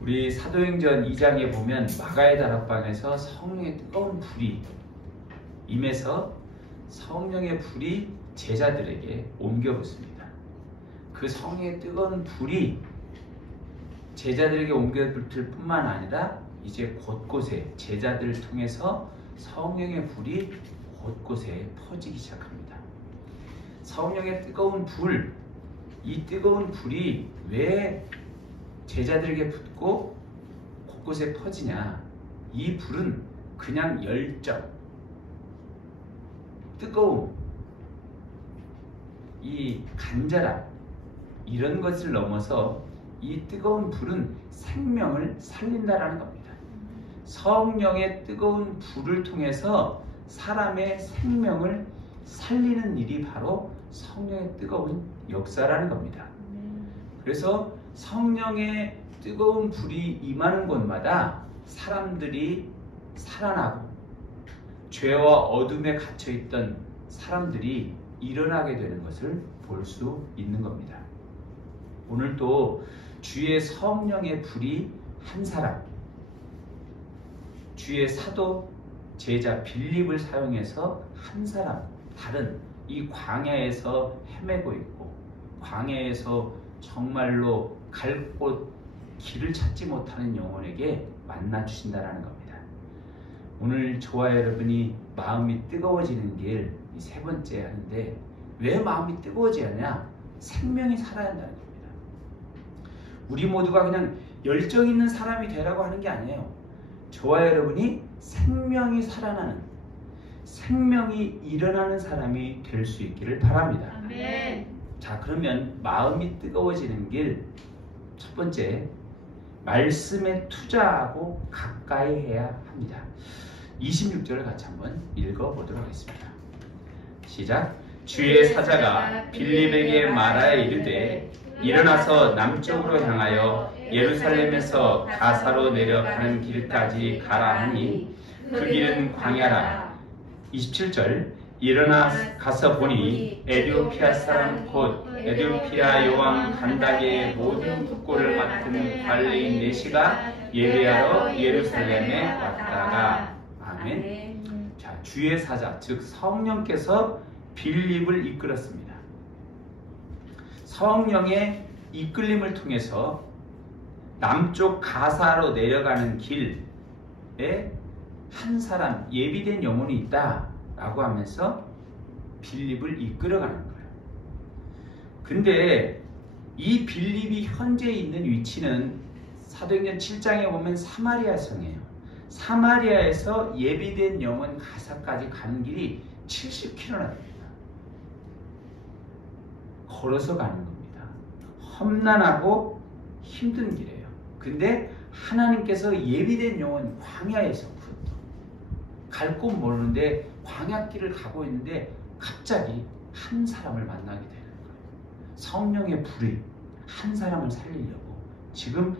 우리 사도행전 2장에 보면 마가의 다락방에서 성령의 뜨거운 불이 임해서 성령의 불이 제자들에게 옮겨붙습니다. 그 성령의 뜨거운 불이 제자들에게 옮겨붙을 뿐만 아니라 이제 곳곳에 제자들을 통해서 성령의 불이 곳곳에 퍼지기 시작합니다. 성령의 뜨거운 불, 이 뜨거운 불이 왜 제자들에게 붙고 곳곳에 퍼지냐? 이 불은 그냥 열정, 뜨거움, 이 간절함, 이런 것을 넘어서 이 뜨거운 불은 생명을 살린다라는 겁니다. 성령의 뜨거운 불을 통해서 사람의 생명을 살리는 일이 바로 성령의 뜨거운 역사라는 겁니다. 그래서 성령의 뜨거운 불이 임하는 곳마다 사람들이 살아나고 죄와 어둠에 갇혀있던 사람들이 일어나게 되는 것을 볼 수 있는 겁니다. 오늘도 주의 성령의 불이 한 사람, 주의 사도 제자 빌립을 사용해서 한 사람, 다른 이 광야에서 헤매고 있고 광야에서 정말로 갈 곳 길을 찾지 못하는 영혼에게 만나 주신다라는 겁니다. 오늘 저와 여러분이 마음이 뜨거워지는 길 세 번째 하는데 왜 마음이 뜨거워져야 하냐? 생명이 살아야 한다는 겁니다. 우리 모두가 그냥 열정 있는 사람이 되라고 하는 게 아니에요. 저와 여러분이 생명이 살아나는, 생명이 일어나는 사람이 될 수 있기를 바랍니다. 아멘. 자, 그러면 마음이 뜨거워지는 길 첫 번째, 말씀에 투자하고 가까이 해야 합니다. 26절을 같이 한번 읽어보도록 하겠습니다. 시작. 주의 사자가 빌립에게 말하여 이르되 일어나서 남쪽으로 향하여 예루살렘에서 가사로 내려가는 길까지 가라 하니 그 길은 광야라. 27절. 일어나 가서 보니 에디오피아 사람 곧 에디오피아 여왕 간다게의 모든 국고를 맡은 관리인 네시가 예배하러 예루살렘에 왔다가. 아멘. 자, 주의 사자 즉 성령께서 빌립을 이끌었습니다. 성령의 이끌림을 통해서 남쪽 가사로 내려가는 길에 한 사람 예비된 영혼이 있다라고 하면서 빌립을 이끌어가는 거예요. 근데 이 빌립이 현재 있는 위치는 사도행전 7장에 보면 사마리아 성이에요. 사마리아에서 예비된 영혼 가사까지 가는 길이 70km나 됩니다. 걸어서 가는 겁니다. 험난하고 힘든 길이에요. 근데 하나님께서 예비된 영혼 광야에서 갈 곳 모르는데 광야길을 가고 있는데 갑자기 한 사람을 만나게 되는 거예요. 성령의 불이 한 사람을 살리려고 지금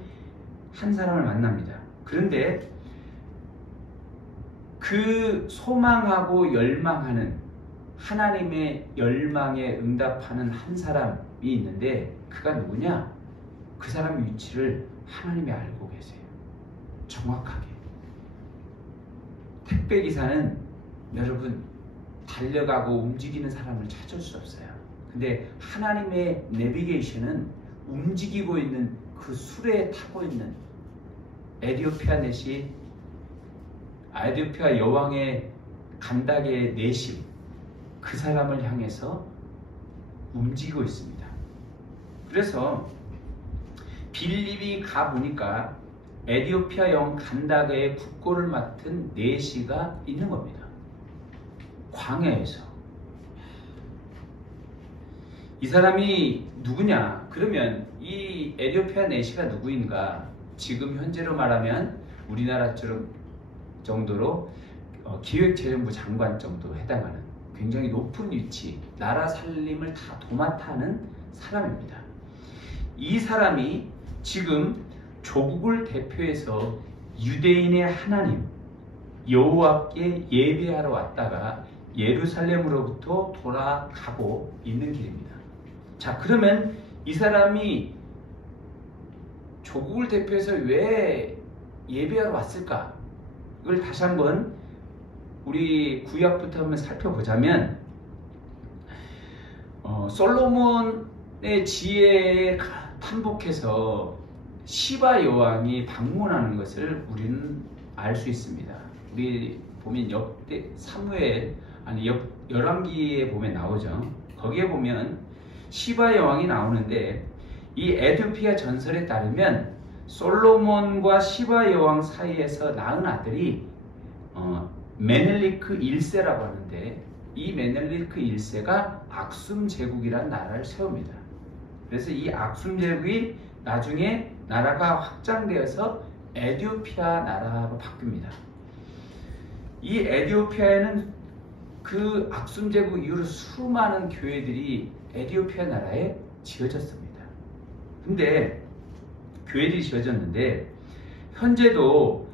한 사람을 만납니다. 그런데 그 소망하고 열망하는 하나님의 열망에 응답하는 한 사람이 있는데 그가 누구냐? 그 사람의 위치를 하나님이 알고 계세요. 정확하게. 택배기사는 여러분 달려가고 움직이는 사람을 찾을 수 없어요. 근데 하나님의 내비게이션은 움직이고 있는 그 수레에 타고 있는 에디오피아 넷이 에디오피아 여왕의 간다게의 넷이 그 사람을 향해서 움직이고 있습니다. 그래서 빌립이 가보니까 에디오피아 여왕 간다게의 국고를 맡은 네시가 있는 겁니다. 광야에서. 이 사람이 누구냐? 그러면 이 에디오피아 네시가 누구인가? 지금 현재로 말하면 우리나라처럼 정도로 기획재정부 장관 정도 해당하는 굉장히 높은 위치, 나라 살림을 다 도맡아 하는 사람입니다. 이 사람이 지금 조국을 대표해서 유대인의 하나님 여호와께 예배하러 왔다가 예루살렘으로부터 돌아가고 있는 길입니다. 자, 그러면 이 사람이 조국을 대표해서 왜 예배하러 왔을까? 이걸 다시 한번 우리 구약부터 한번 살펴보자면 솔로몬의 지혜에 탐복해서 시바 여왕이 방문하는 것을 우리는 알 수 있습니다. 우리 보면 역대 사무엘 아니 열왕기에 보면 나오죠. 거기에 보면 시바 여왕이 나오는데 이 에디오피아 전설에 따르면 솔로몬과 시바 여왕 사이에서 낳은 아들이 메넬리크 1세라고 하는데 이 메넬리크 1세가 악숨 제국이라는 나라를 세웁니다. 그래서 이 악숨 제국이 나중에 나라가 확장되어서 에디오피아 나라로 바뀝니다. 이 에디오피아에는 그 악숨 제국 이후로 수많은 교회들이 에디오피아 나라에 지어졌습니다. 근데 교회들이 지어졌는데 현재도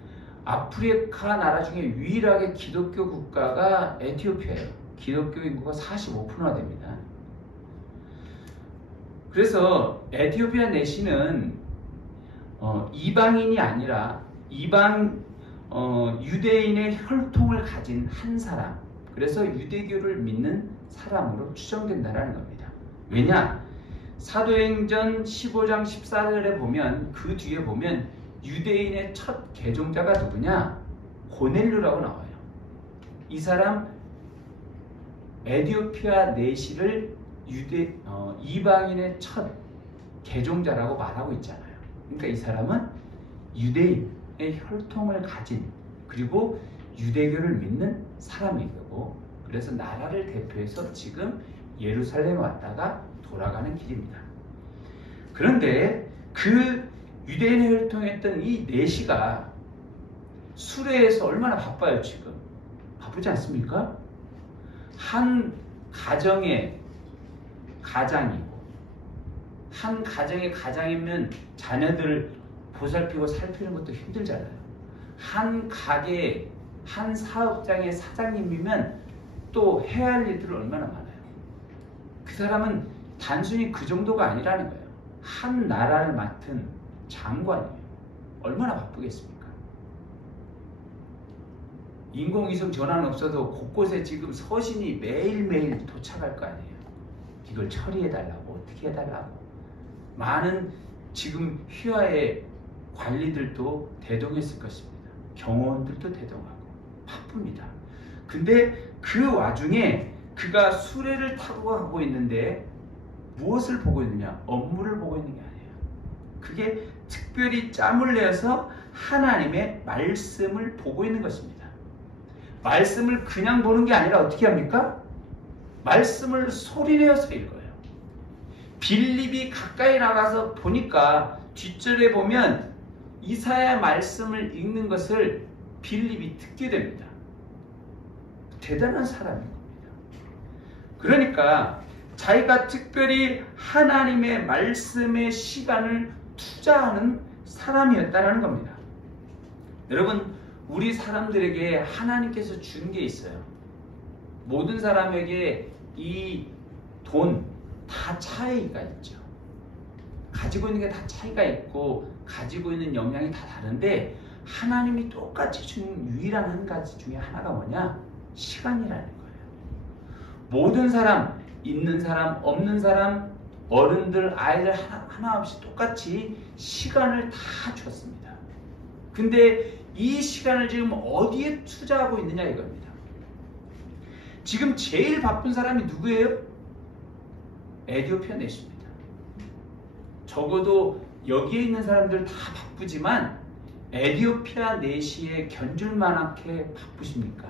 아프리카 나라 중에 유일하게 기독교 국가가 에티오피아예요. 기독교 인구가 45%나 됩니다. 그래서 에티오피아 내시는 이방인이 아니라 유대인의 혈통을 가진 한 사람, 그래서 유대교를 믿는 사람으로 추정된다는 겁니다. 왜냐? 사도행전 15장 14절에 보면 그 뒤에 보면 유대인의 첫 개종자가 누구냐? 고넬료라고 나와요. 이 사람 에디오피아 내시를 이방인의 첫 개종자라고 말하고 있잖아요. 그러니까 이 사람은 유대인의 혈통을 가진 그리고 유대교를 믿는 사람이고 그래서 나라를 대표해서 지금 예루살렘에 왔다가 돌아가는 길입니다. 그런데 그 유대인의 혈통했던 이 내시가 수레에서 얼마나 바빠요. 지금 바쁘지 않습니까? 한 가정의 가장이고 한 가정의 가장이면 자녀들을 보살피고 살피는 것도 힘들잖아요. 한 가게 한 사업장의 사장님이면 또 해야 할 일들이 얼마나 많아요. 그 사람은 단순히 그 정도가 아니라는 거예요. 한 나라를 맡은 장관이에요. 얼마나 바쁘겠습니까? 인공위성 전화는 없어도 곳곳에 지금 서신이 매일매일 도착할 거 아니에요. 이걸 처리해달라고 어떻게 해달라고 많은 지금 휘하의 관리들도 대동했을 것입니다. 경호원들도 대동하고 바쁩니다. 근데 그 와중에 그가 수레를 타고 가고 있는데 무엇을 보고 있느냐? 업무를 보고 있는 게 아니에요. 그게 특별히 짬을 내서 하나님의 말씀을 보고 있는 것입니다. 말씀을 그냥 보는 게 아니라 어떻게 합니까? 말씀을 소리내어서 읽어요. 빌립이 가까이 나가서 보니까 뒷절에 보면 이사야 말씀을 읽는 것을 빌립이 듣게 됩니다. 대단한 사람인 겁니다. 그러니까 자기가 특별히 하나님의 말씀에 시간을 투자하는 사람이었다는 겁니다. 여러분, 우리 사람들에게 하나님께서 준 게 있어요. 모든 사람에게 이 돈 다 차이가 있죠. 가지고 있는 게 다 차이가 있고 가지고 있는 역량이 다 다른데 하나님이 똑같이 준 유일한 한 가지 중에 하나가 뭐냐? 시간이라는 거예요. 모든 사람, 있는 사람, 없는 사람, 어른들, 아이들 하나 없이 똑같이 시간을 다 줬습니다. 근데 이 시간을 지금 어디에 투자하고 있느냐 이겁니다. 지금 제일 바쁜 사람이 누구예요? 에디오피아 내시입니다. 적어도 여기에 있는 사람들 다 바쁘지만 에디오피아 내시에 견줄 만하게 바쁘십니까?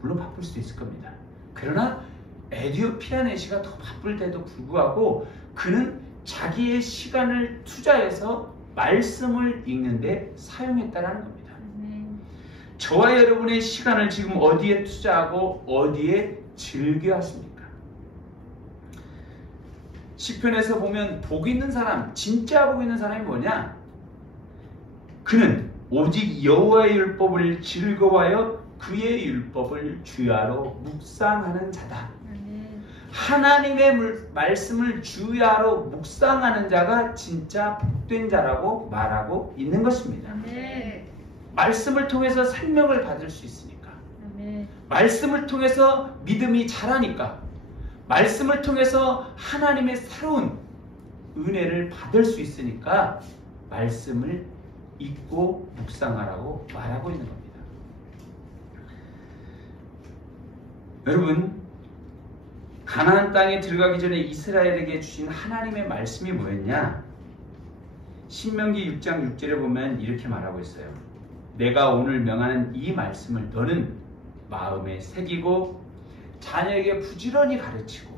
물론 바쁠 수도 있을 겁니다. 그러나 에디오피아 내시가 더 바쁠 때도 불구하고 그는 자기의 시간을 투자해서 말씀을 읽는데 사용했다는 겁니다. 저와 여러분의 시간을 지금 어디에 투자하고 어디에 즐겨하십니까? 시편에서 보면 복 있는 사람, 진짜 복 있는 사람이 뭐냐? 그는 오직 여호와의 율법을 즐거워하여 그의 율법을 주야로 묵상하는 자다. 하나님의 말씀을 주야로 묵상하는 자가 진짜 복된 자라고 말하고 있는 것입니다. 아멘. 말씀을 통해서 생명을 받을 수 있으니까. 아멘. 말씀을 통해서 믿음이 자라니까. 말씀을 통해서 하나님의 새로운 은혜를 받을 수 있으니까 말씀을 읽고 묵상하라고 말하고 있는 겁니다. 여러분, 가나안 땅에 들어가기 전에 이스라엘에게 주신 하나님의 말씀이 뭐였냐? 신명기 6장 6절에 보면 이렇게 말하고 있어요. 내가 오늘 명하는 이 말씀을 너는 마음에 새기고 자녀에게 부지런히 가르치고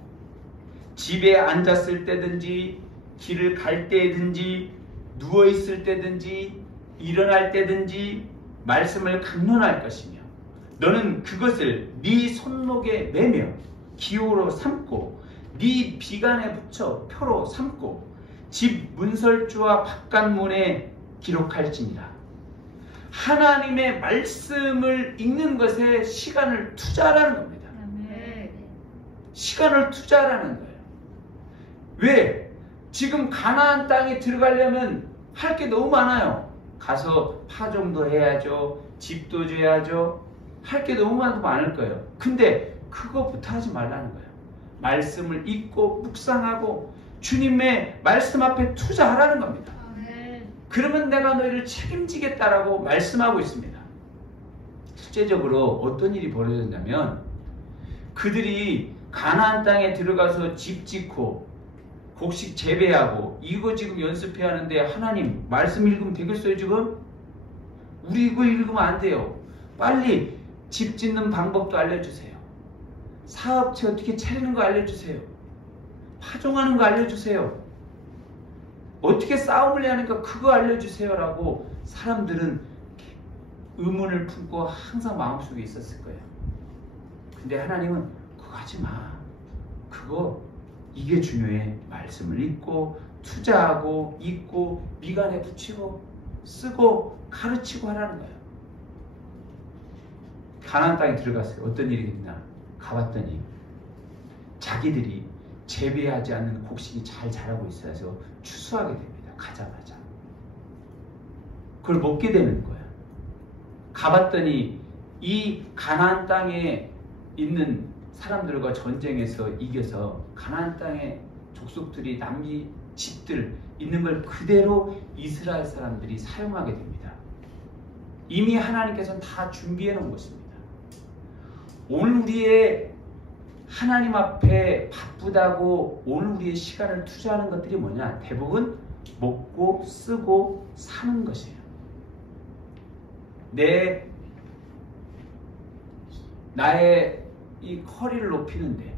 집에 앉았을 때든지 길을 갈 때든지 누워있을 때든지 일어날 때든지 말씀을 강론할 것이며 너는 그것을 네 손목에 매며 기호로 삼고 네 비간에 붙여 표로 삼고 집 문설주와 바깥문에 기록할지니라. 하나님의 말씀을 읽는 것에 시간을 투자하라는 겁니다. 시간을 투자하라는 거예요. 왜? 지금 가나안 땅에 들어가려면 할 게 너무 많아요. 가서 파종도 해야죠. 집도 줘야죠. 할 게 너무 많을 거예요. 근데 그거부터 하지 말라는 거예요. 말씀을 읽고 묵상하고 주님의 말씀 앞에 투자하라는 겁니다. 그러면 내가 너희를 책임지겠다라고 말씀하고 있습니다. 실제적으로 어떤 일이 벌어졌냐면 그들이 가나안 땅에 들어가서 집 짓고 곡식 재배하고 이거 지금 연습해야 하는데 하나님 말씀 읽으면 되겠어요 지금? 우리 이거 읽으면 안 돼요. 빨리 집 짓는 방법도 알려주세요. 사업체 어떻게 차리는 거 알려주세요. 파종하는 거 알려주세요. 어떻게 싸움을 해야 하는가 그거 알려주세요 라고 사람들은 의문을 품고 항상 마음속에 있었을 거예요. 근데 하나님은 그거 하지 마. 그거 이게 중요해. 말씀을 읽고 투자하고 읽고 미간에 붙이고 쓰고 가르치고 하라는 거예요. 가나안 땅에 들어갔어요. 어떤 일이 있나 가봤더니 자기들이 재배하지 않는 곡식이 잘 자라고 있어서 추수하게 됩니다. 가자마자 그걸 먹게 되는 거예요. 가봤더니 이 가나안 땅에 있는 사람들과 전쟁에서 이겨서 가나안 땅의 족속들이 남기 집들 있는 걸 그대로 이스라엘 사람들이 사용하게 됩니다. 이미 하나님께서는 다 준비해 놓은 것입니다. 오늘 우리의 하나님 앞에 바쁘다고 오늘 우리의 시간을 투자하는 것들이 뭐냐? 대부분 먹고 쓰고 사는 것이에요. 나의 이 허리를 높이는데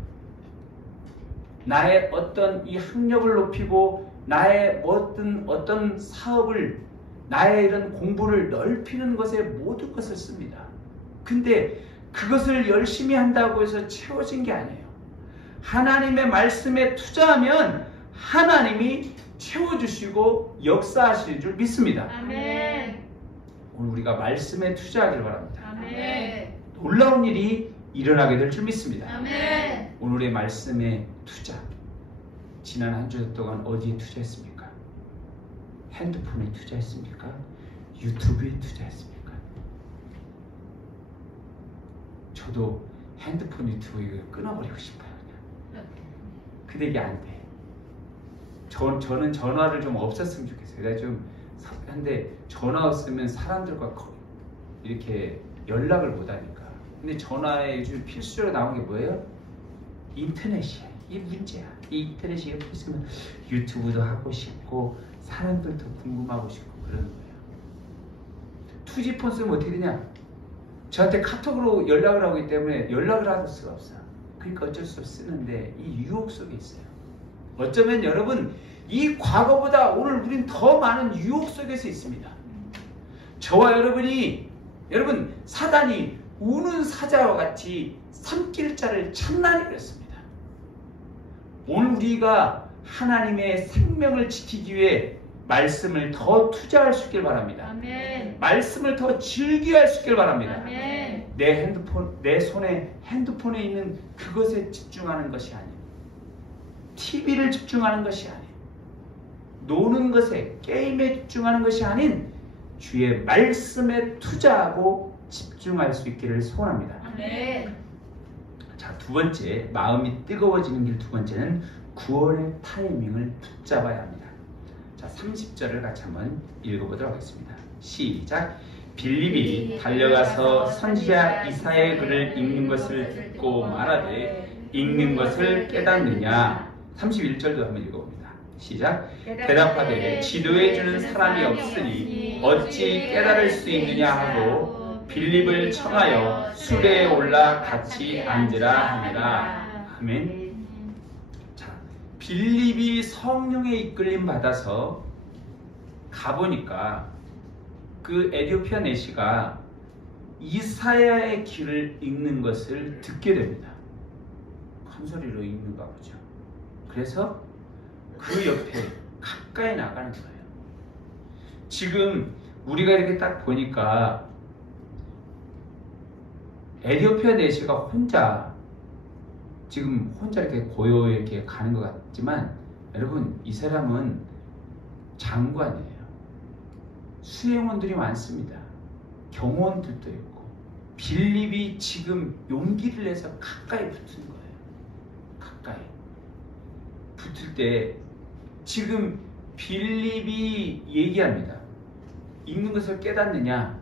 나의 어떤 이 학력을 높이고 나의 어떤 사업을 나의 이런 공부를 넓히는 것에 모든 것을 씁니다. 근데 그것을 열심히 한다고 해서 채워진 게 아니에요. 하나님의 말씀에 투자하면 하나님이 채워주시고 역사하실 줄 믿습니다. 아멘. 오늘 우리가 말씀에 투자하길 바랍니다. 아멘. 놀라운 일이 일어나게 될 줄 믿습니다. 아멘. 오늘의 말씀에 투자. 지난 한 주 동안 어디에 투자했습니까? 핸드폰에 투자했습니까? 유튜브에 투자했습니까? 저도 핸드폰 유튜브 이거 끊어버리고 싶어요. 그냥. 근데 이게 안 돼. 저는 전화를 좀 없었으면 좋겠어요. 내가 좀 근데 전화 없으면 사람들과 이렇게 연락을 못 하니까. 근데 전화에 요즘 필수적으로 나온 게 뭐예요? 인터넷이야. 이게 문제야. 이 인터넷이 이렇게 있으면 유튜브도 하고 싶고 사람들도 궁금하고 싶고 그러는 거예요. 2G폰 쓰면 어떻게 되냐? 저한테 카톡으로 연락을 하기 때문에 연락을 할 수가 없어요. 그러니까 어쩔 수 없이 쓰는데 이 유혹 속에 있어요. 어쩌면 여러분 이 과거보다 오늘 우린 더 많은 유혹 속에서 있습니다. 저와 여러분 사단이 우는 사자와 같이 삼킬자를 찬란히 그렸습니다. 오늘 우리가 하나님의 생명을 지키기 위해 말씀을 더 투자할 수 있길 바랍니다. 아멘. 말씀을 더 즐겨야 할 수 있길 바랍니다. 아멘. 내 손에 핸드폰에 있는 그것에 집중하는 것이 아니에요. TV를 집중하는 것이 아닌, 노는 것에, 게임에 집중하는 것이 아닌 주의 말씀에 투자하고 집중할 수 있기를 소원합니다. 아멘. 자, 두 번째, 마음이 뜨거워지는 길 두 번째는 구원의 타이밍을 붙잡아야 합니다. 자, 30절을 같이 한번 읽어보도록 하겠습니다. 시작. 빌립이 달려가서 선지자 이사야의 글을 읽는 것을 듣고 말하되 읽는 것을 깨닫느냐. 31절도 한번 읽어봅니다. 시작. 대답하되 지도해 주는 사람이 없으니 어찌 깨달을 수 있느냐 하고 빌립을 청하여 수레에 올라 같이 앉으라 하니라. 아멘. 자, 빌립이 성령의 이끌림 받아서 가보니까 그 에디오피아 내시가 이사야의 길을 읽는 것을 듣게 됩니다. 큰 소리로 읽는가 보죠. 그래서 그 옆에 가까이 나가는 거예요. 지금 우리가 이렇게 딱 보니까 에디오피아 내시가 혼자 이렇게 고요히 이렇게 가는 것 같지만, 여러분, 이 사람은 장관이에요. 수행원들이 많습니다. 경호원들도 있고. 빌립이 지금 용기를 내서 가까이 붙은 거예요. 가까이 붙을 때 지금 빌립이 얘기합니다. 읽는 것을 깨닫느냐?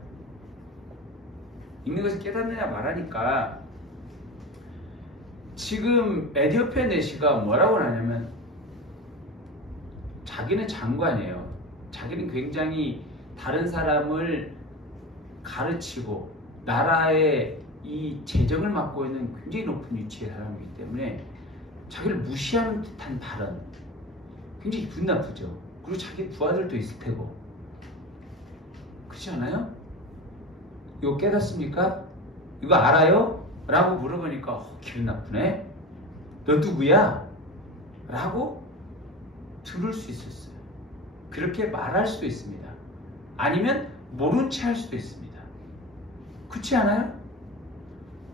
읽는 것을 깨닫느냐 말하니까 지금 에디오피아 내시가 뭐라고 하냐면, 자기는 장관이에요. 자기는 굉장히 다른 사람을 가르치고 나라의 이 재정을 맡고 있는 굉장히 높은 위치의 사람이기 때문에 자기를 무시하는 듯한 발언, 굉장히 기분 나쁘죠. 그리고 자기 부하들도 있을 테고. 그렇지 않아요? 이거 깨닫습니까? 이거 알아요? 라고 물어보니까 기분 나쁘네? 너 누구야? 라고 들을 수 있었어요. 그렇게 말할 수도 있습니다. 아니면 모른 채 할 수도 있습니다. 그렇지 않아요?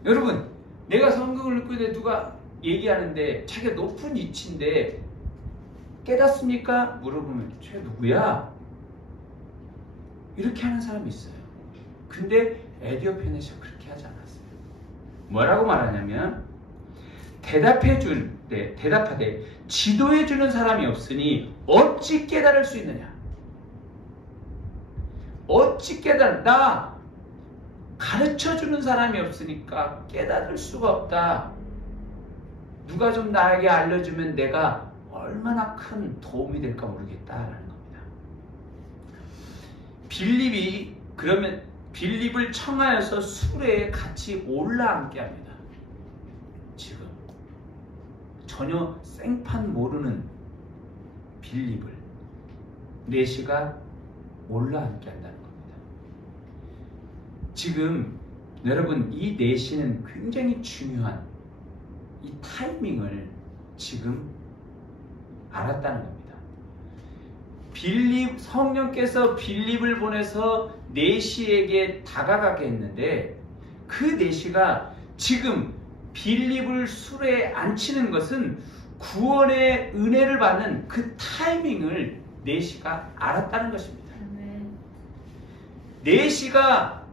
여러분, 내가 성경을 읽고 있는데 누가 얘기하는데 자기가 높은 위치인데 깨닫습니까? 물어보면 쟤 누구야? 이렇게 하는 사람이 있어요. 근데 에디오피아에서 그렇게 하지 않았어요. 뭐라고 말하냐면, 대답하되 지도해주는 사람이 없으니 어찌 깨달을 수 있느냐? 어찌 나 가르쳐주는 사람이 없으니까 깨달을 수가 없다. 누가 좀 나에게 알려주면 내가 얼마나 큰 도움이 될까 모르겠다라는 겁니다. 빌립을 청하여서 수레에 같이 올라앉게 합니다. 지금 전혀 생판 모르는 빌립을 내시가 올라앉게 한다는 겁니다. 지금 여러분, 이 내시는 굉장히 중요한 이 타이밍을 지금 알았다는 겁니다. 성령께서 빌립을 보내서 내시에게 다가가게 했는데, 그 내시가 지금 빌립을 수레에 앉히는 것은 구원의 은혜를 받는 그 타이밍을 내시가 알았다는 것입니다. 내시가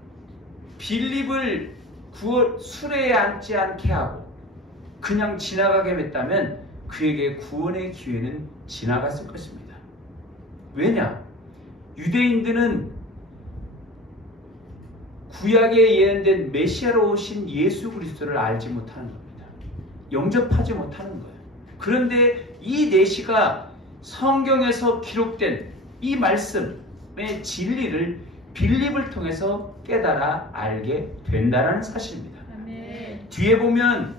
빌립을 수레에 앉지 않게 하고 그냥 지나가게 했다면 그에게 구원의 기회는 지나갔을 것입니다. 왜냐? 유대인들은 구약에 예언된 메시아로 오신 예수 그리스도를 알지 못하는 겁니다. 영접하지 못하는 거예요. 그런데 이 내시가 성경에서 기록된 이 말씀의 진리를 빌립을 통해서 깨달아 알게 된다는 사실입니다. 아멘. 뒤에 보면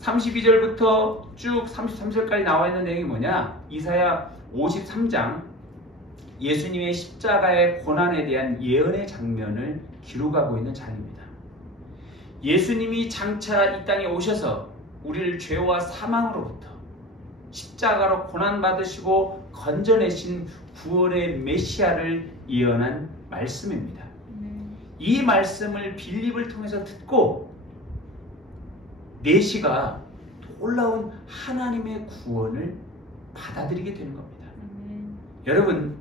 32절부터 쭉 33절까지 나와 있는 내용이 뭐냐? 이사야 53장 예수님의 십자가의 고난에 대한 예언의 장면을 기록하고 있는 장입니다. 예수님이 장차 이 땅에 오셔서 우리를 죄와 사망으로부터 십자가로 고난받으시고 건져내신 구원의 메시아를 예언한 말씀입니다. 이 말씀을 빌립을 통해서 듣고 내시가 놀라운 하나님의 구원을 받아들이게 되는 겁니다. 아멘. 여러분,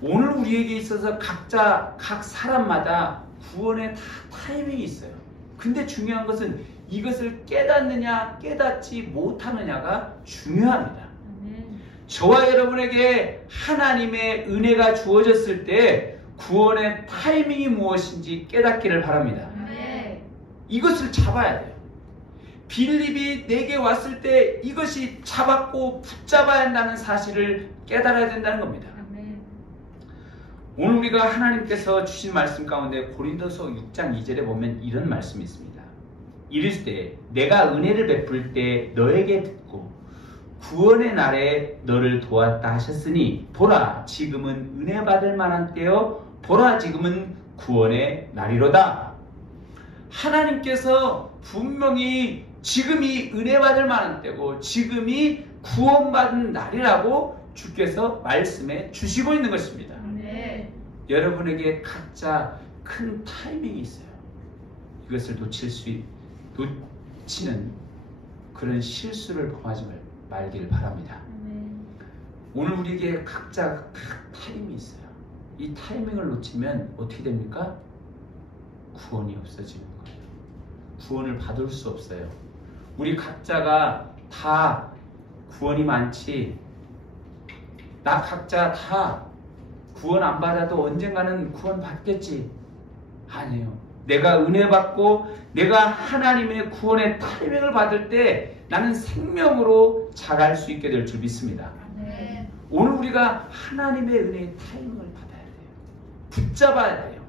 오늘 우리에게 있어서 각자 각 사람마다 구원의 타이밍이 있어요. 근데 중요한 것은 이것을 깨닫느냐 깨닫지 못하느냐가 중요합니다. 아멘. 저와 여러분에게 하나님의 은혜가 주어졌을 때 구원의 타이밍이 무엇인지 깨닫기를 바랍니다. 아멘. 이것을 잡아야 돼요. 빌립이 내게 왔을 때 이것이 잡았고 붙잡아야 한다는 사실을 깨달아야 된다는 겁니다. 아멘. 오늘 우리가 하나님께서 주신 말씀 가운데 고린도서 6장 2절에 보면 이런 말씀이 있습니다. 이르시되 내가 은혜를 베풀 때 너에게 듣고 구원의 날에 너를 도왔다 하셨으니 보라 지금은 은혜 받을 만한 때요 보라 지금은 구원의 날이로다. 하나님께서 분명히 지금이 은혜 받을 만한 때고 지금이 구원받은 날이라고 주께서 말씀해 주시고 있는 것입니다. 아멘. 여러분에게 각자 큰 타이밍이 있어요. 이것을 놓치는 그런 실수를 범하지 말길 바랍니다. 아멘. 오늘 우리에게 각자 각 타이밍이 있어요. 이 타이밍을 놓치면 어떻게 됩니까? 구원이 없어지는 거예요. 구원을 받을 수 없어요. 우리 각자가 다 구원이 많지, 나 각자 다 구원 안 받아도 언젠가는 구원 받겠지. 아니에요. 내가 은혜 받고 내가 하나님의 구원의 타이밍을 받을 때 나는 생명으로 자랄 수 있게 될 줄 믿습니다. 아멘. 오늘 우리가 하나님의 은혜의 타이밍을 받아야 돼요. 붙잡아야 돼요.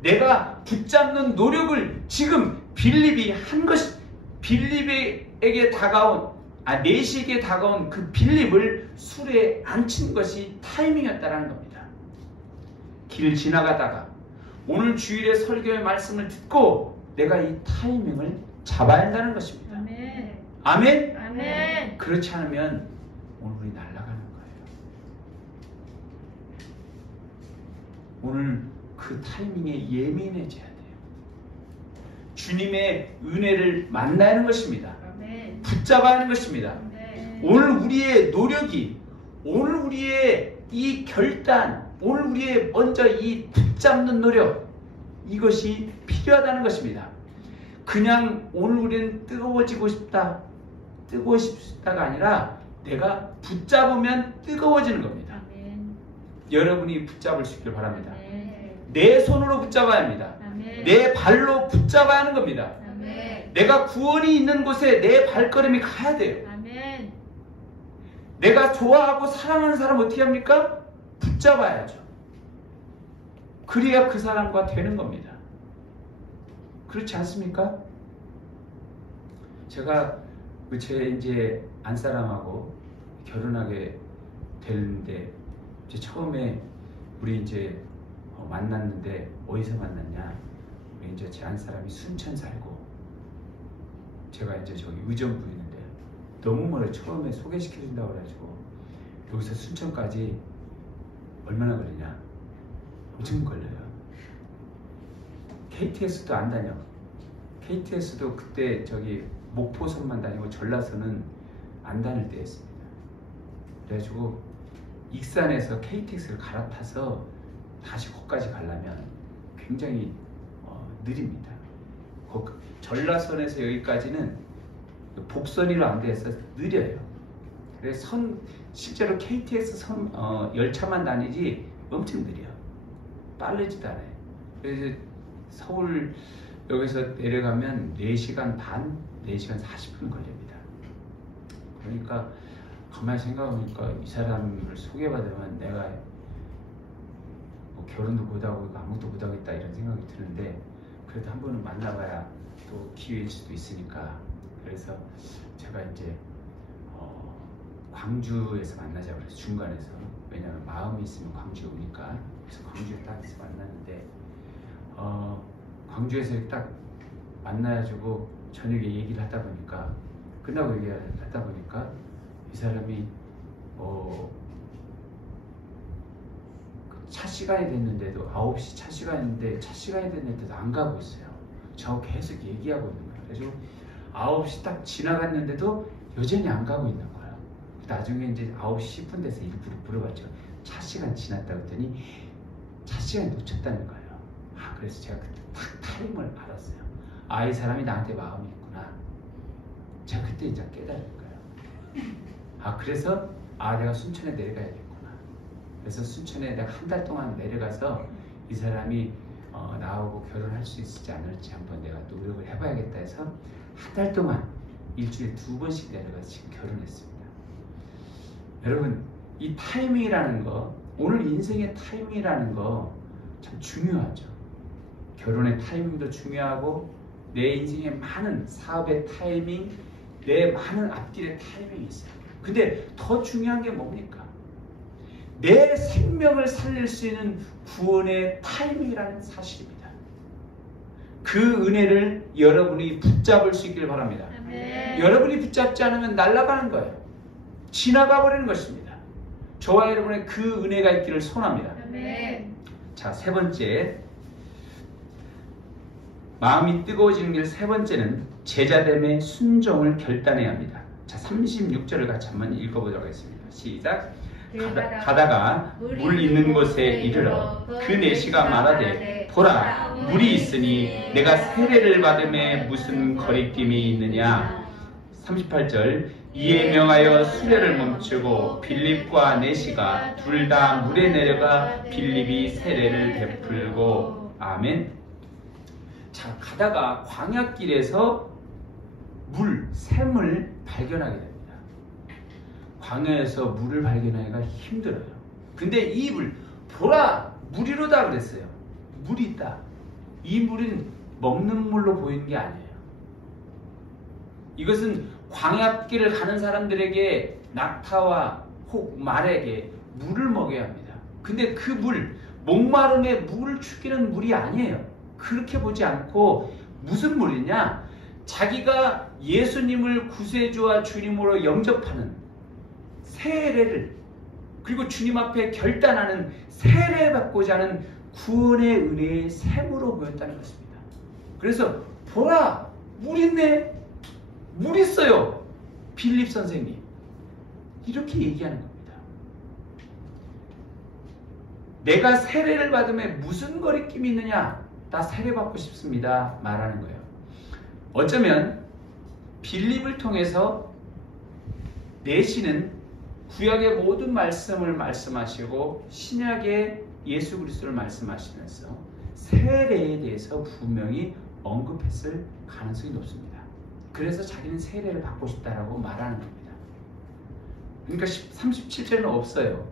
내가 붙잡는 노력을 지금 빌립이 한 것이, 빌립에게 다가온, 내시에게 다가온 그 빌립을 술에 앉힌 것이 타이밍이었다는 겁니다. 길 지나가다가 오늘 주일의 설교의 말씀을 듣고 내가 이 타이밍을 잡아야 한다는 것입니다. 아멘. 아멘? 아멘. 그렇지 않으면 오늘 우리 날아가는 거예요. 오늘 그 타이밍에 예민해져야 돼요. 주님의 은혜를 만나야 하는 것입니다. 아멘. 붙잡아야 하는 것입니다. 아멘. 오늘 우리의 노력이, 오늘 우리의 이 결단, 오늘 우리의 먼저 이 붙잡는 노력, 이것이 필요하다는 것입니다. 그냥 오늘 우리는 뜨거워지고 싶다가 아니라 내가 붙잡으면 뜨거워지는 겁니다. 아멘. 여러분이 붙잡을 수 있길 바랍니다. 아멘. 내 손으로 붙잡아야 합니다. 아멘. 내 발로 붙잡아야 하는 겁니다. 아멘. 내가 구원이 있는 곳에 내 발걸음이 가야 돼요. 아멘. 내가 좋아하고 사랑하는 사람 어떻게 합니까? 붙잡아야죠. 그래야 그 사람과 되는 겁니다. 그렇지 않습니까? 제가 제 이제 안사람하고 결혼하게 되는데 이제 처음에 우리 이제 만났는데 어디서 만났냐? 우리 이제 제 안사람이 순천 살고 제가 이제 저기 의정부 있는데 너무 멀어. 처음에 소개시켜준다고 그래가지고 여기서 순천까지 얼마나 걸리냐? 엄청 걸려요. KTX도 안 다녀. KTX도 그때 저기 목포선만 다니고 전라선은 안 다닐 때였습니다. 그래가지고 익산에서 KTX를 갈아타서 다시 거기까지 가려면 굉장히 느립니다. 전라선에서 여기까지는 복선이로 안 돼서 느려요. 그래서 실제로 KTX 열차만 다니지 엄청 느려. 빠르지도 않아요. 그래서 서울 여기서 내려가면 4시간 반, 4시간 40분 걸립니다. 그러니까 가만히 생각해보니까 이 사람을 소개받으면 내가 뭐 결혼도 못하고 아무것도 못하겠다 이런 생각이 드는데 그래도 한 번은 만나봐야 또 기회일 수도 있으니까 그래서 제가 이제 광주에서 만나자고 그래서 중간에서 왜냐하면 마음이 있으면 광주에 오니까 그래서 광주에 딱 해서 만났는데 광주에서 딱 만나가지고 저녁에 얘기를 하다 보니까 끝나고 얘기를 하다 보니까 이 사람이 차 시간이 됐는데도 9시 차 시간인데 차 시간이 됐는데도 안 가고 있어요. 저 계속 얘기하고 있는 거예요. 그래서 9시 딱 지나갔는데도 여전히 안 가고 있는 거예요. 나중에 이제 9시 10분 돼서 일부러 물어봤죠. 차 시간 지났다고 했더니 차 시간 놓쳤다는 거예요. 그래서 제가 그때 딱 타임을 알았어요. 이 사람이 나한테 마음이 있구나. 제가 그때 이제 깨달은 거예요. 그래서 내가 순천에 내려가야겠구나. 그래서 순천에 내가 한 달 동안 내려가서 이 사람이 나하고 결혼할 수 있을지 않을지 한번 내가 노력을 해봐야겠다 해서 한 달 동안 일주일에 2번씩 내려가서 지금 결혼했습니다. 여러분, 이 타이밍이라는 거, 오늘 인생의 타이밍이라는 거 참 중요하죠. 결혼의 타이밍도 중요하고 내 인생의 많은 사업의 타이밍, 내 많은 앞길의 타이밍이 있어요. 근데 더 중요한 게 뭡니까? 내 생명을 살릴 수 있는 구원의 타이밍이라는 사실입니다. 그 은혜를 여러분이 붙잡을 수 있길 바랍니다. 아멘. 여러분이 붙잡지 않으면 날아가는 거예요. 지나가 버리는 것입니다. 저와 여러분의 그 은혜가 있기를 소원합니다. 아멘. 자, 세 번째, 마음이 뜨거워지는 길 세 번째는 제자됨의 순종을 결단해야 합니다. 자, 36절을 같이 한번 읽어보도록 하겠습니다. 시작. 가다가 물 있는 곳에 이르러 그 내시가 말하되 보라, 물이 있으니 내가 세례를 받음에 무슨 거리낌이 있느냐. 38절. 이에 명하여 수레를 멈추고 빌립과 내시가 둘 다 물에 내려가 빌립이 세례를 베풀고. 아멘. 자, 가다가 광야길에서 샘을 발견하게 됩니다. 광야에서 물을 발견하기가 힘들어요. 근데 이 물, 보라, 물이로다 그랬어요. 물이 있다. 이 물은 먹는 물로 보이는 게 아니에요. 이것은 광야길을 가는 사람들에게, 낙타와 혹 말에게 물을 먹여야 합니다. 근데 그 물, 목마름에 물을 죽이는 물이 아니에요. 그렇게 보지 않고 무슨 물이냐? 자기가 예수님을 구세주와 주님으로 영접하는 세례를, 그리고 주님 앞에 결단하는 세례받고자 하는 구원의 은혜의 샘으로 보였다는 것입니다. 그래서 보라, 물 있네, 물 있어요, 빌립 선생님, 이렇게 얘기하는 겁니다. 내가 세례를 받음에 무슨 거리낌이 있느냐? 나 세례받고 싶습니다 말하는 거예요. 어쩌면 빌립을 통해서 내시는 구약의 모든 말씀을 말씀하시고 신약의 예수 그리스도를 말씀하시면서 세례에 대해서 분명히 언급했을 가능성이 높습니다. 그래서 자기는 세례를 받고 싶다라고 말하는 겁니다. 그러니까 37절은 없어요.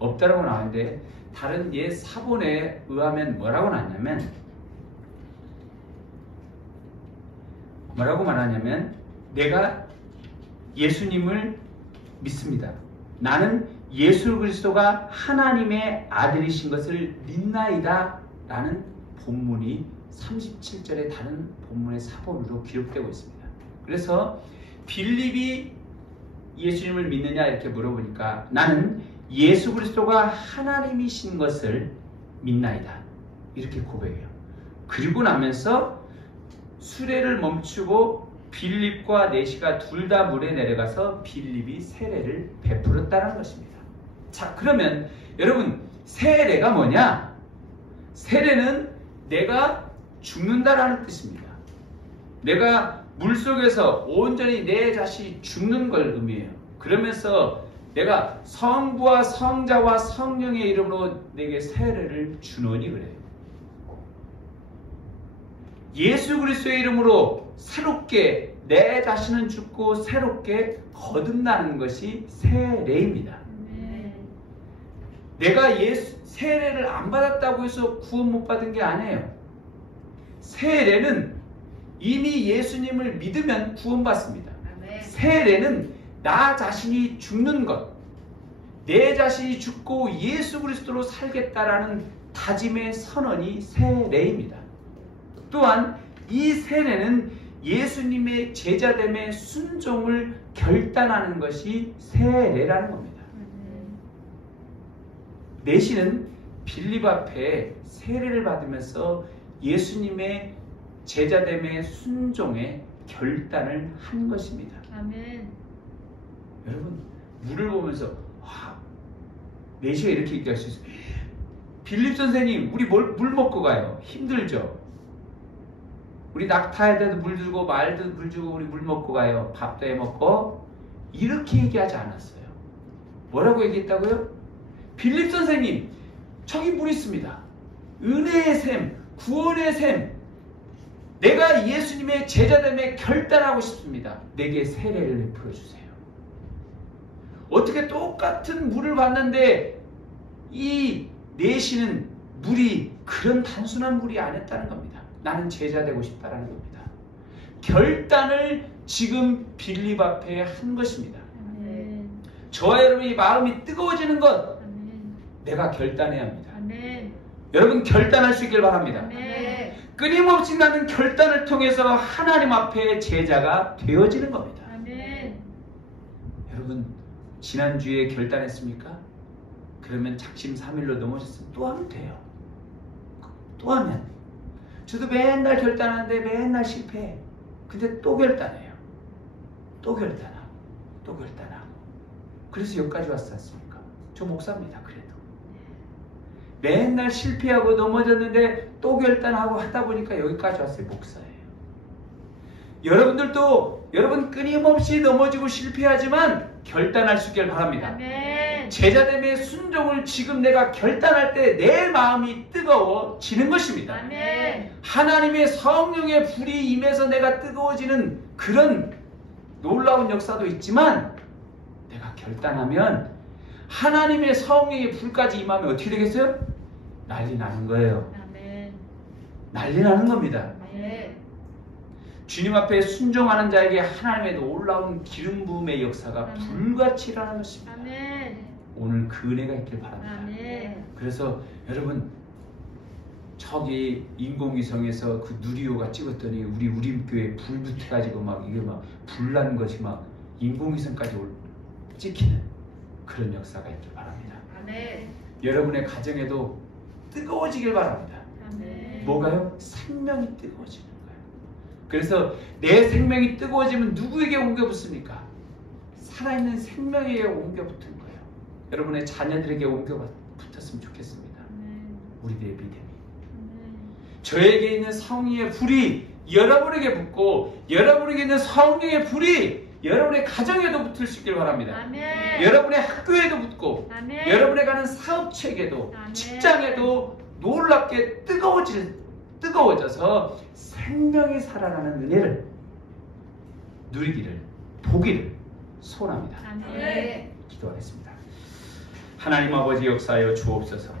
없다라고 나오는데 다른 옛 사본에 의하면 뭐라고 말하냐면 내가 예수님을 믿습니다. 나는 예수 그리스도가 하나님의 아들이신 것을 믿나이다 라는 본문이 37절의 다른 본문의 사본으로 기록되고 있습니다. 그래서 빌립이 예수님을 믿느냐 이렇게 물어보니까 나는 예수 그리스도가 하나님이신 것을 믿나이다 이렇게 고백해요. 그리고 나면서 수레를 멈추고 빌립과 내시가 둘 다 물에 내려가서 빌립이 세례를 베풀었다는 것입니다. 자, 그러면 여러분, 세례가 뭐냐? 세례는 내가 죽는다라는 뜻입니다. 내가 물속에서 온전히 내 자신이 죽는 걸 의미해요. 그러면서 내가 성부와 성자와 성령의 이름으로 내게 세례를 주노니 그래요. 예수 그리스도의 이름으로 새롭게 내 자신은 죽고 새롭게 거듭나는 것이 세례입니다. 내가 세례를 안 받았다고 해서 구원 못 받은 게 아니에요. 세례는 이미 예수님을 믿으면 구원받습니다. 세례는 나 자신이 죽는 것, 내 자신이 죽고 예수 그리스도로 살겠다라는 다짐의 선언이 세례입니다. 또한 이 세례는 예수님의 제자됨의 순종을 결단하는 것이 세례라는 겁니다. 내시는 빌립 앞에 세례를 받으면서 예수님의 제자됨의 순종에 결단을 한 것입니다. 아멘. 여러분, 물을 보면서 메시가 이렇게 얘기할 수 있어요. 빌립 선생님, 우리 물 먹고 가요. 힘들죠? 우리 낙타할 때도 물 주고 말도 물 주고 우리 물 먹고 가요. 밥도 해 먹고. 이렇게 얘기하지 않았어요. 뭐라고 얘기했다고요? 빌립 선생님, 저기 물 있습니다. 은혜의 샘, 구원의 샘. 내가 예수님의 제자됨에 결단하고 싶습니다. 내게 세례를 베풀어 주세요. 어떻게 똑같은 물을 봤는데 이 내시는 물이 그런 단순한 물이 아니었다는 겁니다. 나는 제자 되고 싶다라는 겁니다. 결단을 지금 빌립 앞에 한 것입니다. 아멘. 저와 여러분이 마음이 뜨거워지는 것, 아멘. 내가 결단해야 합니다. 아멘. 여러분 결단할 수 있길 바랍니다. 아멘. 끊임없이 나는 결단을 통해서 하나님 앞에 제자가 되어지는 겁니다. 아멘. 여러분 지난주에 결단했습니까? 그러면 작심삼일로 넘어졌으면 또 하면 돼요. 또 하면. 저도 맨날 결단하는데 맨날 실패해. 근데 또 결단해요. 또 결단하고 또 결단하고. 그래서 여기까지 왔지 않습니까? 저 목사입니다. 그래도 맨날 실패하고 넘어졌는데 또 결단하고 하다 보니까 여기까지 왔어요. 목사예요. 여러분들도 여러분 끊임없이 넘어지고 실패하지만 결단할 수 있길 바랍니다. 아멘. 제자됨의 순종을 지금 내가 결단할 때 내 마음이 뜨거워지는 것입니다. 아멘. 하나님의 성령의 불이 임해서 내가 뜨거워지는 그런 놀라운 역사도 있지만 내가 결단하면 하나님의 성령의 불까지 임하면 어떻게 되겠어요? 난리 나는 거예요. 아멘. 난리 나는 겁니다. 아멘. 주님 앞에 순종하는 자에게 하나님의 놀라운 기름 부음의 역사가 불같이 일어나는 것입니다. 아멘. 오늘 그 은혜가 있길 바랍니다. 아멘. 그래서 여러분 저기 인공위성에서 그 누리호가 찍었더니 우리 우림교회 불 붙어가지고 막 이게 막 불난 것이 막 인공위성까지 찍히는 그런 역사가 있길 바랍니다. 아멘. 여러분의 가정에도 뜨거워지길 바랍니다. 아멘. 뭐가요? 생명이 뜨거워지는 거예요. 그래서 내 생명이 뜨거워지면 누구에게 옮겨 붙습니까? 살아있는 생명에게 옮겨 붙은 거예요. 여러분의 자녀들에게 옮겨 붙었으면 좋겠습니다. 아멘. 우리들의 믿음이. 아멘. 저에게 있는 성령의 불이 여러분에게 붙고 여러분에게 있는 성령의 불이 여러분의 가정에도 붙을 수 있길 바랍니다. 아멘. 여러분의 학교에도 붙고 아멘. 여러분의 가는 사업체에도 아멘. 직장에도 놀랍게 뜨거워져서 생명이 살아나는 은혜를 누리기를 보기를 소원합니다. 아멘. 기도하겠습니다. 하나님 아버지 역사하여 주옵소서.